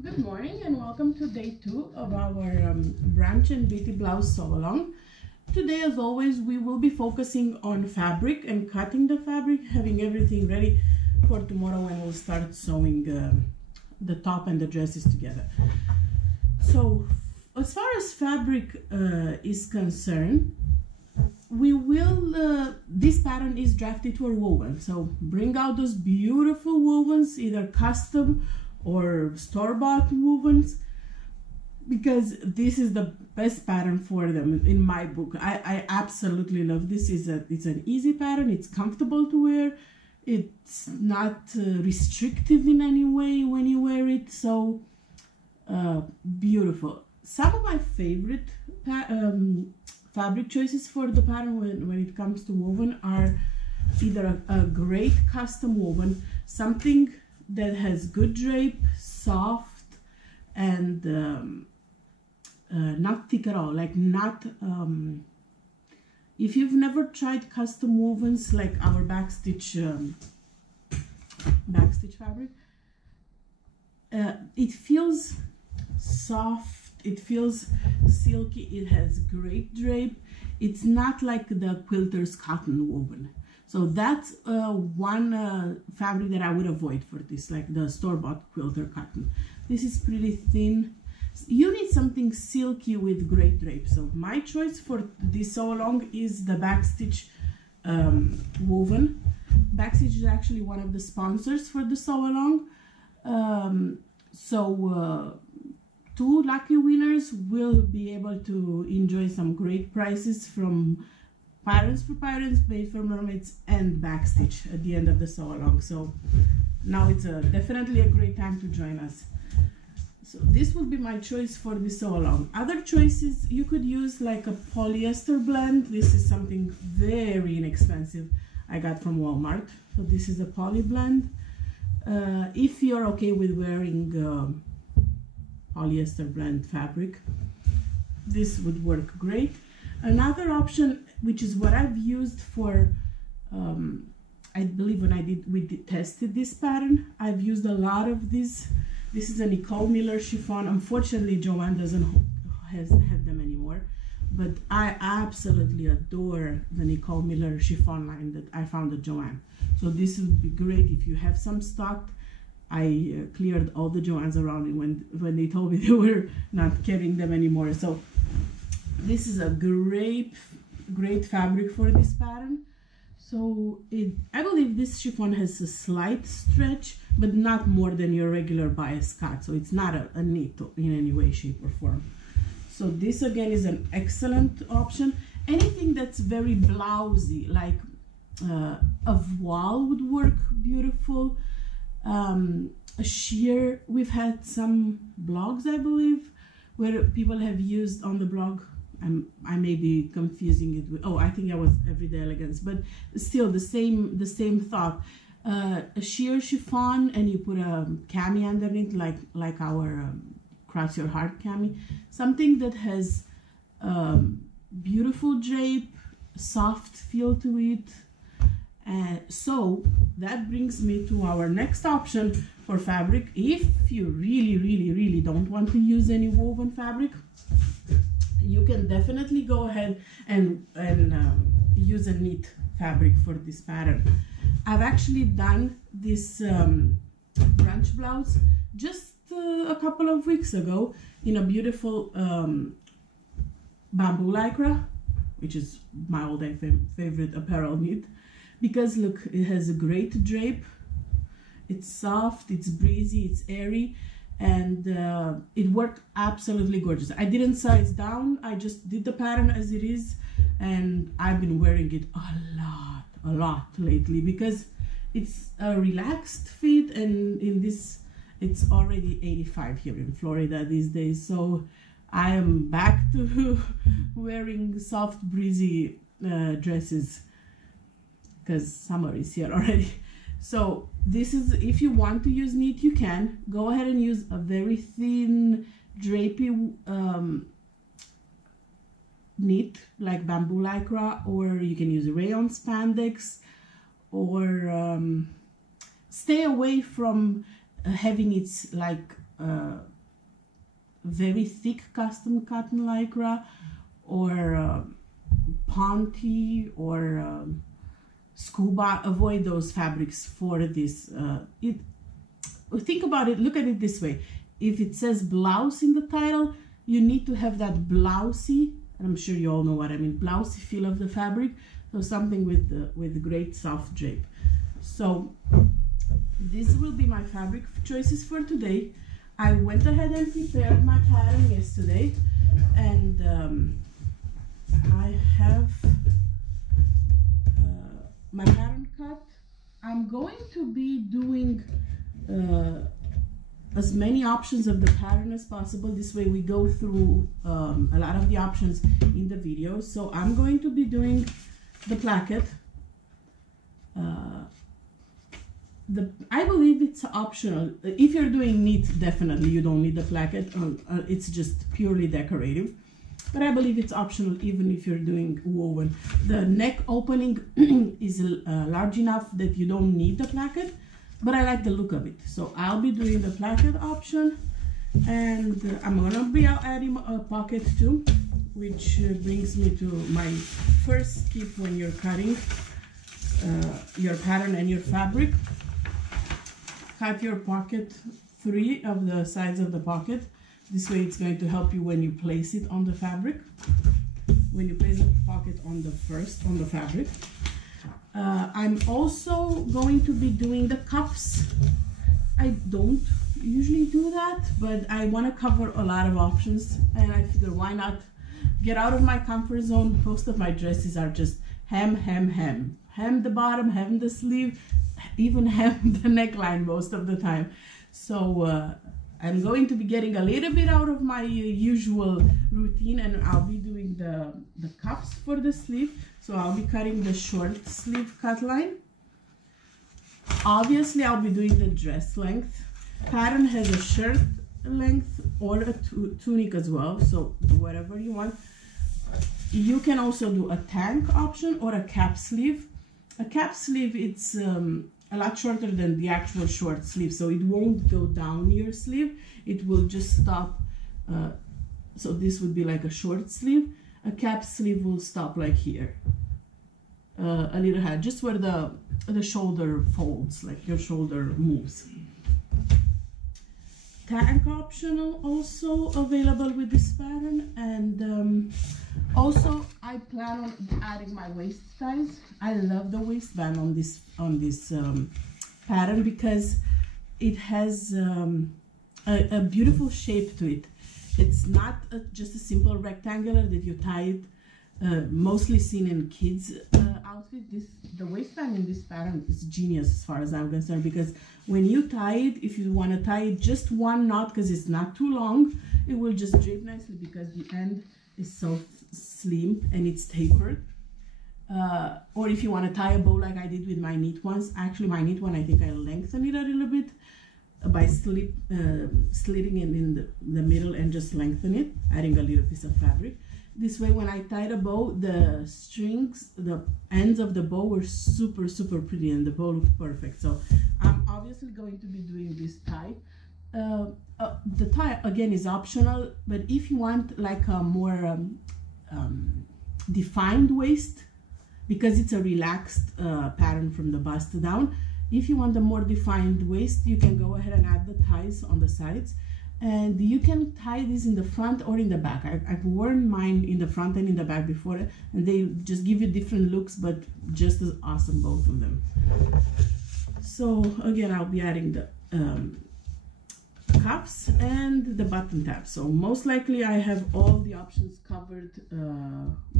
Good morning and welcome to day 2 of our branch and beauty blouse sew along. Today, as always, we will be focusing on fabric and cutting the fabric, having everything ready for tomorrow when we'll start sewing the top and the dresses together. So as far as fabric is concerned, we will this pattern is drafted or woven, so bring out those beautiful wovens, either custom or store-bought wovens, because this is the best pattern for them in my book. I absolutely love this. It's an easy pattern, it's comfortable to wear, it's not restrictive in any way when you wear it, so beautiful. Some of my favorite fabric choices for the pattern when it comes to woven are either a great custom woven, something that has good drape, soft, and not thick at all, like not if you've never tried custom wovens like our backstitch fabric, it feels soft, it feels silky, it has great drape. It's not like the quilter's cotton woven. So that's one fabric that I would avoid for this, like the store-bought quilter cotton. This is pretty thin. You need something silky with great drape. So my choice for this sew along is the backstitch woven. Backstitch is actually one of the sponsors for the sew along. Two lucky winners will be able to enjoy some great prizes from Parents for Parents, Made for Mermaids, and Backstitch at the end of the sew along. So now it's definitely a great time to join us. So this would be my choice for the sew along. Other choices, you could use like a polyester blend. This is something very inexpensive I got from Walmart. So this is a poly blend. If you're okay with wearing polyester blend fabric, this would work great. Another option, which is what I've used for I believe when we tested this pattern, I've used a lot of this. This is a Nicole Miller chiffon. Unfortunately, Joanne doesn't have them anymore, but I absolutely adore the Nicole Miller chiffon line that I found at Joanne. So this would be great if you have some stocked. I cleared all the Joannes around me when they told me they were not carrying them anymore. So this is a great fabric for this pattern. So I believe this chiffon has a slight stretch, but not more than your regular bias cut. So it's not a knit in any way, shape, or form. So this again is an excellent option. Anything that's very blousy, like a voile would work beautiful. A sheer, we've had some blogs, I believe, where people have used on the blog, I may be confusing it with, oh, I think I was Everyday Elegance, but still the same thought. A sheer chiffon, and you put a cami underneath, like our Cross Your Heart cami, something that has beautiful drape, soft feel to it. So that brings me to our next option for fabric. If you really don't want to use any woven fabric, you can definitely go ahead and use a knit fabric for this pattern. I've actually done this branch blouse just a couple of weeks ago in a beautiful bamboo lycra, which is my all-time favorite apparel knit. Because look, it has a great drape, it's soft, it's breezy, it's airy, and it worked absolutely gorgeous. I didn't size down, I just did the pattern as it is, and I've been wearing it a lot lately because it's a relaxed fit, and in this, it's already 85 here in Florida these days, so I am back to wearing soft, breezy dresses, because summer is here already. So this is, if you want to use knit, you can go ahead and use a very thin drapey knit like bamboo lycra, or you can use rayon spandex, or stay away from having its like very thick custom cotton lycra or ponte or scuba. Avoid those fabrics for this. Think about it, look at it this way. If it says blouse in the title, you need to have that blousey, and I'm sure you all know what I mean, blousey feel of the fabric. So something with great soft drape. So this will be my fabric choices for today. I went ahead and prepared my pattern yesterday, and I have my pattern cut. I'm going to be doing as many options of the pattern as possible. This way we go through a lot of the options in the video. So I'm going to be doing the placket. I believe it's optional. If you're doing knit, definitely you don't need the placket. It's just purely decorative. But I believe it's optional even if you're doing woven. The neck opening is large enough that you don't need the placket, but I like the look of it. So I'll be doing the placket option, and I'm gonna be adding a pocket too, which brings me to my first tip when you're cutting your pattern and your fabric. Cut your pocket 3 of the sides of the pocket. This way it's going to help you when you place it on the fabric. When you place the pocket on the fabric. I'm also going to be doing the cuffs. I don't usually do that, but I want to cover a lot of options, and I figure why not get out of my comfort zone. Most of my dresses are just hem, hem, hem. Hem the bottom, hem the sleeve, even hem the neckline most of the time. So I'm going to be getting a little bit out of my usual routine, and I'll be doing the cuffs for the sleeve. So I'll be cutting the short sleeve cut line. Obviously I'll be doing the dress length. Pattern has a shirt length or a tunic as well, so whatever you want. You can also do a tank option or a cap sleeve. A cap sleeve, it's a lot shorter than the actual short sleeve, so it won't go down your sleeve. It will just stop. So this would be like a short sleeve. A cap sleeve will stop like here, a little high, just where the shoulder folds, like your shoulder moves. Tank optional also available with this pattern, and also I plan on adding my waist ties. I love the waistband on this pattern because it has a beautiful shape to it. It's not just a simple rectangular that you tie it, mostly seen in kids outfit. The waistband in this pattern is genius as far as I'm concerned, because when you tie it, if you want to tie it just one knot because it's not too long, it will just drape nicely because the end is so slim and it's tapered. Or if you want to tie a bow like I did with my knit ones. Actually, my knit one, I think I lengthened it a little bit by slitting it in the middle and just lengthen it, adding a little piece of fabric. This way, when I tied a bow, the strings, the ends of the bow were super, super pretty, and the bow looked perfect. So I'm obviously going to be doing this tie. The tie, again, is optional, but if you want like a more defined waist, because it's a relaxed pattern from the bust down, if you want a more defined waist, you can go ahead and add the ties on the sides. And you can tie this in the front or in the back. I've worn mine in the front and in the back before, and they just give you different looks, but just as awesome, both of them. So again, I'll be adding the cuffs and the button tab. So most likely I have all the options covered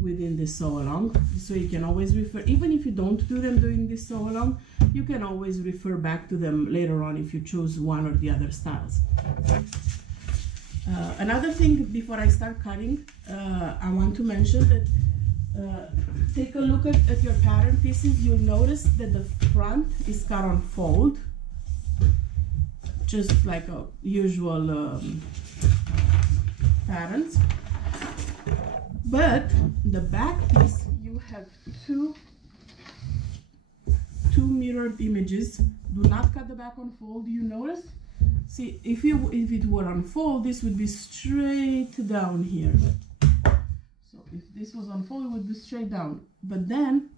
within this sew along. So you can always refer, even if you don't do them during this sew along, you can always refer back to them later on if you choose one or the other styles. Another thing before I start cutting, I want to mention that take a look at your pattern pieces. You'll notice that the front is cut on fold, just like a usual patterns. But the back piece, you have two mirrored images. Do not cut the back on fold, you notice? See, if it were unfold, this would be straight down here. So if this was unfold, it would be straight down. But then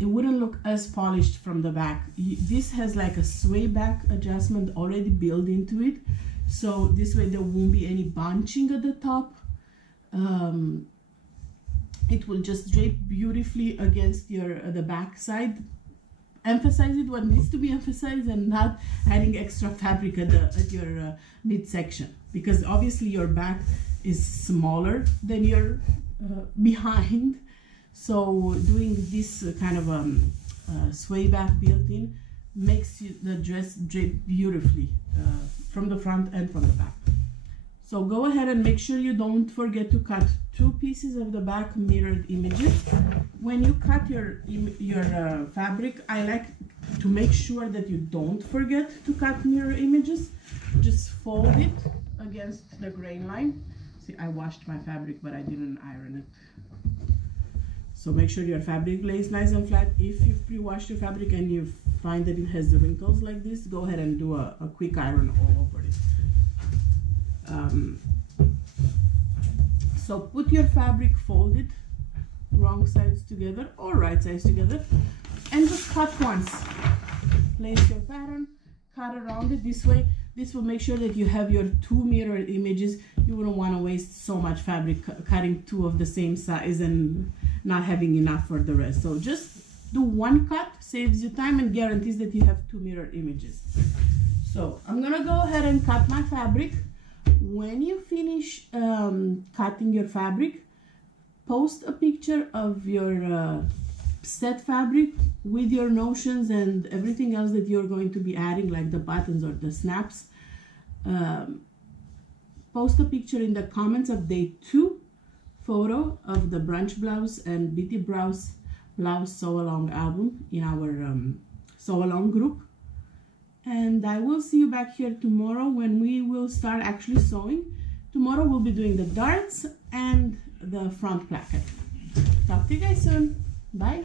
it wouldn't look as polished from the back. This has like a sway back adjustment already built into it. So this way there won't be any bunching at the top. It will just drape beautifully against the back side. Emphasize it what needs to be emphasized and not adding extra fabric at your midsection, because obviously your back is smaller than your behind. So doing this kind of sway back built-in makes the dress drape beautifully from the front and from the back. So go ahead and make sure you don't forget to cut 2 pieces of the back mirrored images. When you cut your fabric, I like to make sure that you don't forget to cut mirror images. Just fold it against the grain line. See, I washed my fabric, but I didn't iron it. So make sure your fabric lays nice and flat. If you've pre-washed your fabric and you find that it has the wrinkles like this, go ahead and do a quick iron all over it. So put your fabric folded, wrong sides together or right sides together, and just cut once. Place your pattern, cut around it this way. This will make sure that you have your 2 mirrored images. You wouldn't want to waste so much fabric cutting 2 of the same size and not having enough for the rest. So just do 1 cut, saves you time and guarantees that you have 2 mirrored images. So I'm gonna go ahead and cut my fabric. When you finish cutting your fabric, post a picture of your set fabric with your notions and everything else that you're going to be adding, like the buttons or the snaps. Post a picture in the comments of day 2 photo of the brunch blouse and BT blouse sew along album in our sew along group. And I will see you back here tomorrow when we will start actually sewing. Tomorrow we'll be doing the darts and the front placket. Talk to you guys soon. Bye.